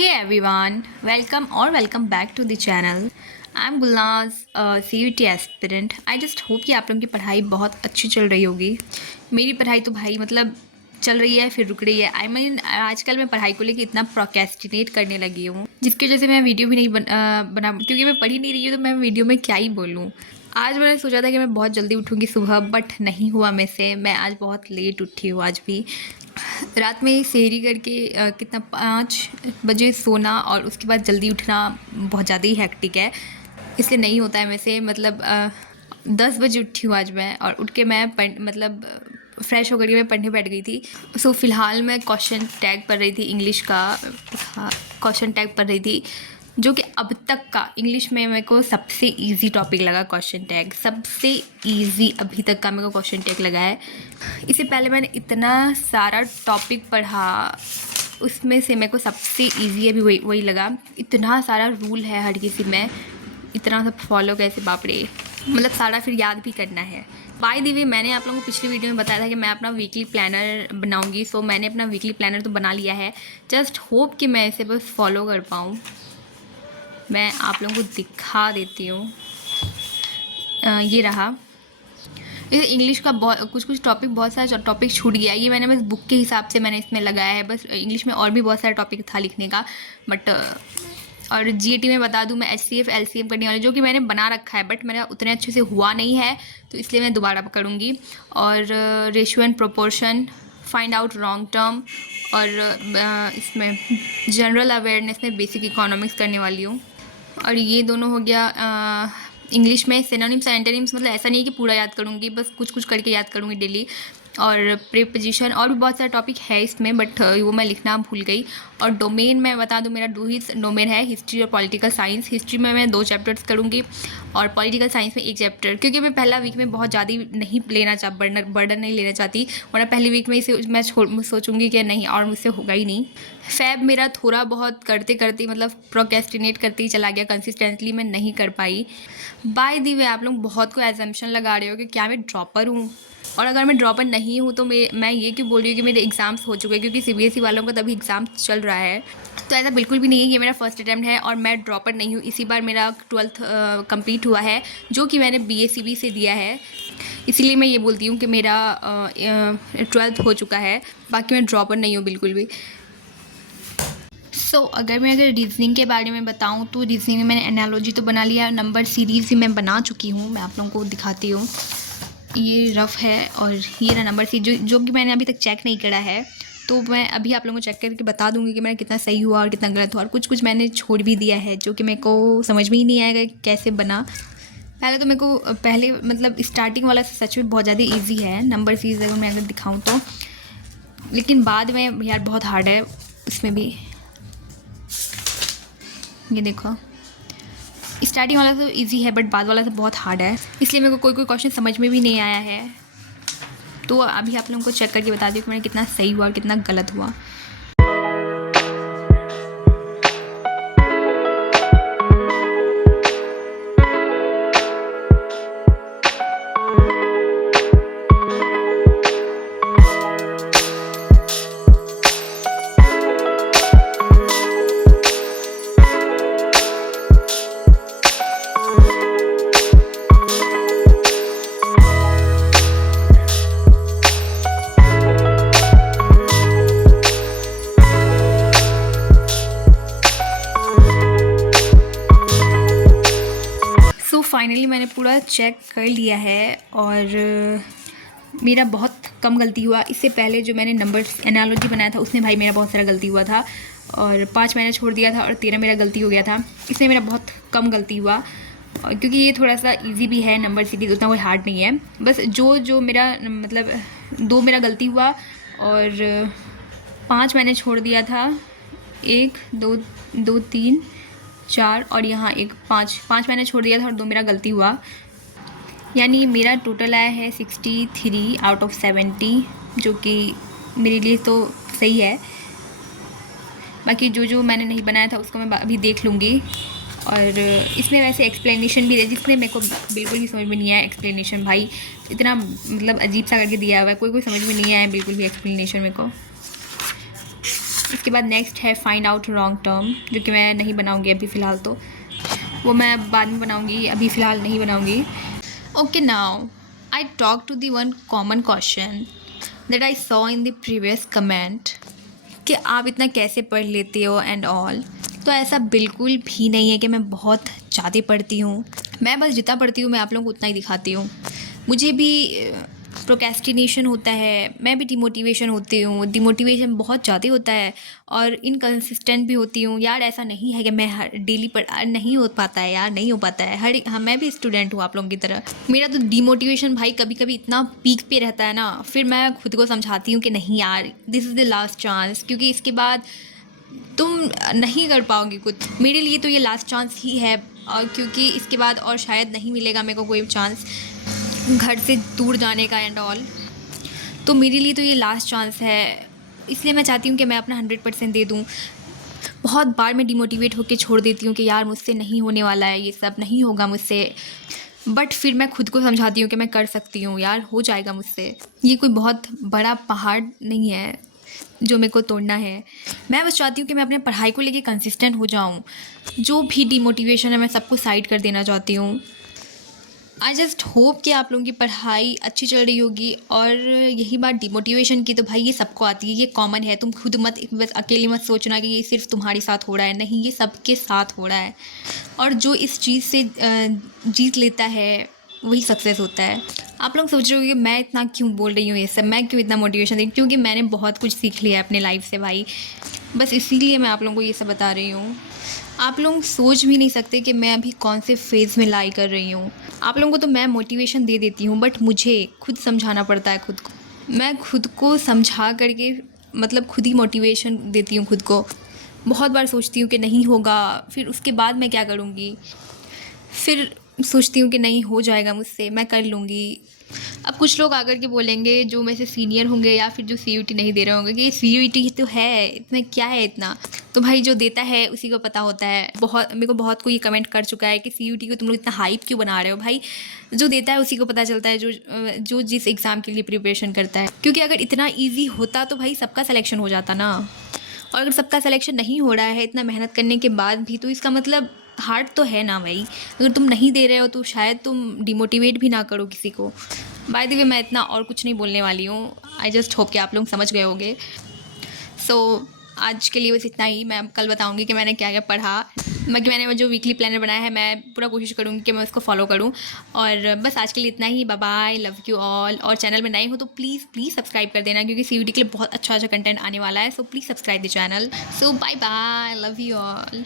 Hey everyone, welcome back to the channel. I'm Gulnaz, a CUT aspirant. I just hope कि आप लोगों की पढ़ाई बहुत अच्छी चल रही होगी। मेरी पढ़ाई तो भाई मतलब चल रही है फिर रुक रही है। आजकल मैं पढ़ाई को लेकर इतना प्रोक्रेस्टिनेट करने लगी हूँ जिसकी वजह से मैं वीडियो भी नहीं बना क्योंकि मैं पढ़ ही नहीं रही हूँ तो मैं वीडियो में क्या ही बोलूँ। आज मैंने सोचा था कि मैं बहुत जल्दी उठूँगी सुबह बट नहीं हुआ मैं से। मैं आज बहुत लेट उठी हूँ आज भी। रात में सेहरी करके कितना 5 बजे सोना और उसके बाद जल्दी उठना बहुत ज़्यादा ही हेक्टिक है, इसलिए नहीं होता है मेरे से। मतलब 10 बजे उठी हूँ आज मैं और उठ के मैं फ्रेश होकर के मैं पढ़ने बैठ गई थी। सो फ़िलहाल मैं क्वेश्चन टैग पढ़ रही थी, इंग्लिश का क्वेश्चन टैग पढ़ रही थी जो कि अब तक का इंग्लिश में मेरे को सबसे इजी टॉपिक लगा। क्वेश्चन टैग सबसे इजी अभी तक का मेरे को क्वेश्चन टैग लगा है। इससे पहले मैंने इतना सारा टॉपिक पढ़ा, उसमें से मेरे को सबसे इजी अभी वही लगा। इतना सारा रूल है हर किसी में, इतना सब फॉलो कैसे, बाप रे, मतलब सारा फिर याद भी करना है। बाय द वे मैंने आप लोगों को पिछली वीडियो में बताया था कि मैं अपना वीकली प्लानर बनाऊंगी। सो मैंने अपना वीकली प्लानर तो बना लिया है, जस्ट होप कि मैं इसे बस फॉलो कर पाऊँ। मैं आप लोगों को दिखा देती हूँ। ये रहा। इंग्लिश का कुछ टॉपिक, बहुत सारा टॉपिक छूट गया। ये मैंने बस बुक के हिसाब से मैंने इसमें लगाया है। बस इंग्लिश में और भी बहुत सारा टॉपिक था लिखने का बट और जीएटी में बता दूं, मैं एचसीएफ एलसीएम करने वाली जो कि मैंने बना रखा है बट मेरा उतने अच्छे से हुआ नहीं है तो इसलिए मैं दोबारा करूँगी। और ratio and proportion, find out wrong term और इसमें जनरल अवेयरनेस में बेसिक इकोनॉमिक्स करने वाली हूँ। और ये दोनों हो गया इंग्लिश में सिनोनिम्स एंड एंटोनिम्स। मतलब ऐसा नहीं है कि पूरा याद करूँगी, बस कुछ कुछ करके याद करूँगी डेली। और प्रीपोजिशन और भी बहुत सारा टॉपिक है इसमें बट वो मैं लिखना भूल गई। और डोमेन मैं बता दूं, मेरा 2 ही डोमेन है, हिस्ट्री और पॉलिटिकल साइंस। हिस्ट्री में मैं 2 चैप्टर्स करूँगी और पॉलिटिकल साइंस में 1 चैप्टर, क्योंकि मैं पहला वीक में बहुत ज़्यादा नहीं लेना बर्डन नहीं लेना चाहती, वरना पहली वीक में इसे मैं सोचूंगी कि नहीं और मुझसे होगा ही नहीं। फैब मेरा थोड़ा बहुत करते करते मतलब प्रोक्रेस्टिनेट करते ही चला गया, कंसिस्टेंटली मैं नहीं कर पाई। बाय द वे आप लोग बहुत को एजम्पशन लगा रहे हो कि क्या मैं ड्रॉपर हूँ, और अगर मैं ड्रॉपर नहीं हूँ तो मैं ये क्यों बोल रही हूँ कि मेरे एग्ज़ाम्स हो चुके हैं, क्योंकि सीबीएसई वालों का तभी एग्ज़ाम चल रहा है। तो ऐसा बिल्कुल भी नहीं है, ये मेरा फर्स्ट अटैम्प्ट है और मैं ड्रॉपर नहीं हूँ। इसी बार मेरा 12th कंप्लीट हुआ है जो कि मैंने बीएसीबी से दिया है, इसीलिए मैं ये बोलती हूँ कि मेरा 12th हो चुका है। बाकी मैं ड्रॉपर नहीं हूँ बिल्कुल भी। अगर रीजनिंग के बारे में बताऊँ तो रीजनिंग में मैंने एनालॉजी तो बना लिया, नंबर सीरीज़ भी मैं बना चुकी हूँ। मैं आप लोगों को दिखाती हूँ, ये रफ़ है और ये रहा नंबर सी जो कि मैंने अभी तक चेक नहीं करा है, तो मैं अभी आप लोगों को चेक करके बता दूंगी कि मेरा कितना सही हुआ और कितना गलत हुआ। और कुछ कुछ मैंने छोड़ भी दिया है जो कि मेरे को समझ में ही नहीं आएगा कैसे बना। पहले तो मेरे को मतलब स्टार्टिंग वाला सच में बहुत ज़्यादा ईजी है नंबर सीरीज़ मैं अगर दिखाऊँ तो, लेकिन बाद में यार बहुत हार्ड है उसमें भी। ये देखो, स्टार्टिंग वाला तो इजी है बट बाद वाला तो बहुत हार्ड है, इसलिए मेरे को कोई क्वेश्चन समझ में भी नहीं आया है। तो अभी आप लोगों को चेक करके बता दूँ कि मेरा कितना सही हुआ और कितना गलत हुआ। फाइनली मैंने पूरा चेक कर लिया है और मेरा बहुत कम गलती हुआ। इससे पहले जो मैंने नंबर एनालॉजी बनाया था उसमें भाई मेरा बहुत सारा गलती हुआ था और 5 मैंने छोड़ दिया था और 13 मेरा गलती हो गया था। इसमें मेरा बहुत कम गलती हुआ और क्योंकि ये थोड़ा सा इजी भी है, नंबर सीरीज उतना कोई हार्ड नहीं है। बस जो मेरा मतलब 2 मेरा गलती हुआ और 5 मैंने छोड़ दिया था, 1 2 2 3 4 और यहाँ एक 5 मैंने छोड़ दिया था और 2 मेरा गलती हुआ। यानी मेरा टोटल आया है 63 आउट ऑफ 70, जो कि मेरे लिए तो सही है। बाकी जो मैंने नहीं बनाया था उसको मैं अभी देख लूँगी। और इसमें वैसे एक्सप्लेनेशन भी है जिसमें मेरे को बिल्कुल भी समझ में नहीं आया। एक्सप्लेनेशन भाई इतना मतलब अजीब सा करके दिया हुआ है, कोई समझ में नहीं आया बिल्कुल भी एक्सप्लेनेशन मेरे को। इसके बाद नेक्स्ट है फाइंड आउट रॉन्ग टर्म, जो कि मैं नहीं बनाऊँगी अभी फ़िलहाल, तो वो मैं बाद में बनाऊँगी, अभी फ़िलहाल नहीं बनाऊँगी। Okay, now I talk to the one common question that I saw in the previous comment कि आप इतना कैसे पढ़ लेते हो एंड ऑल। तो ऐसा बिल्कुल भी नहीं है कि मैं बहुत ज़्यादा पढ़ती हूँ, मैं बस जितना पढ़ती हूँ मैं आप लोगों को उतना ही दिखाती हूँ। मुझे भी प्रोक्रेस्टिनेशन होता है, मैं भी डिमोटिवेशन होती हूँ, डिमोटिवेशन बहुत ज़्यादा होता है और इनकंसिस्टेंट भी होती हूँ यार। ऐसा नहीं है कि मैं हर डेली पढ़ नहीं हो पाता है यार, नहीं हो पाता है हाँ, मैं भी स्टूडेंट हूँ आप लोगों की तरह। मेरा तो डिमोटिवेशन भाई कभी कभी इतना पीक पे रहता है ना, फिर मैं खुद को समझाती हूँ कि नहीं यार, this is the last chance, क्योंकि इसके बाद तुम नहीं कर पाओगे कुछ। मेरे लिए तो ये लास्ट चांस ही है, और क्योंकि इसके बाद और शायद नहीं मिलेगा मेरे को कोई चांस घर से दूर जाने का एंड ऑल। तो मेरे लिए तो ये लास्ट चांस है, इसलिए मैं चाहती हूँ कि मैं अपना 100% दे दूँ। बहुत बार मैं डिमोटिवेट होकर छोड़ देती हूँ कि यार मुझसे नहीं होने वाला है, ये सब नहीं होगा मुझसे, बट फिर मैं खुद को समझाती हूँ कि मैं कर सकती हूँ यार, हो जाएगा मुझसे। ये कोई बहुत बड़ा पहाड़ नहीं है जो मेरे को तोड़ना है। मैं बस चाहती हूँ कि मैं अपने पढ़ाई को लेके कंसिस्टेंट हो जाऊँ। जो भी डिमोटिवेशन है मैं सबको साइड कर देना चाहती हूँ। आई जस्ट होप कि आप लोगों की पढ़ाई अच्छी चल रही होगी। और यही बात डिमोटिवेशन की, तो भाई ये सबको आती है, ये कॉमन है। तुम खुद मत बस अकेले मत सोचना कि ये सिर्फ तुम्हारे साथ हो रहा है, नहीं, ये सबके साथ हो रहा है। और जो इस चीज़ से जीत लेता है वही सक्सेस होता है। आप लोग सोच रहे हो कि मैं इतना क्यों बोल रही हूँ ये सब, मैं क्यों इतना मोटिवेशन दे, क्योंकि मैंने बहुत कुछ सीख लिया है अपने लाइफ से भाई, बस इसीलिए मैं आप लोगों को ये सब बता रही हूँ। आप लोग सोच भी नहीं सकते कि मैं अभी कौन से फेज़ में लाई कर रही हूँ। आप लोगों को तो मैं मोटिवेशन दे देती हूँ, बट मुझे खुद समझाना पड़ता है खुद को। मैं खुद को समझा करके मतलब खुद ही मोटिवेशन देती हूँ खुद को। बहुत बार सोचती हूँ कि नहीं होगा, फिर उसके बाद मैं क्या करूँगी, फिर सोचती हूँ कि नहीं, हो जाएगा मुझसे, मैं कर लूँगी। अब कुछ लोग आकर के बोलेंगे जो मेरे से सीनियर होंगे या फिर जो सीयूईटी नहीं दे रहे होंगे कि सीयूईटी तो है, इसमें क्या है इतना। तो भाई जो देता है उसी को पता होता है। बहुत मेरे को बहुत कोई कमेंट कर चुका है कि सीयूईटी को तुम लोग इतना हाइप क्यों बना रहे हो। भाई जो देता है उसी को पता चलता है, जो जिस एग्ज़ाम के लिए प्रिपरेशन करता है। क्योंकि अगर इतना ईजी होता तो भाई सबका सिलेक्शन हो जाता ना। और अगर सबका सिलेक्शन नहीं हो रहा है इतना मेहनत करने के बाद भी, तो इसका मतलब हार्ड तो है ना भाई। अगर तुम नहीं दे रहे हो तो शायद तुम डिमोटिवेट भी ना करो किसी को। बाय द वे मैं इतना और कुछ नहीं बोलने वाली हूँ। आई जस्ट होप कि आप लोग समझ गए होंगे। सो आज के लिए बस इतना ही। मैं कल बताऊंगी कि मैंने क्या क्या पढ़ा। बाकी मैंने जो वीकली प्लानर बनाया है मैं पूरा कोशिश करूँगी कि मैं उसको फॉलो करूँ। और बस आज के लिए इतना ही। Bye bye, love you all. और चैनल में नए हो तो प्लीज़ प्लीज़ सब्सक्राइब कर देना, क्योंकि सीयूईटी के लिए बहुत अच्छा अच्छा कंटेंट आने वाला है। So please subscribe the channel. So bye bye, love you all.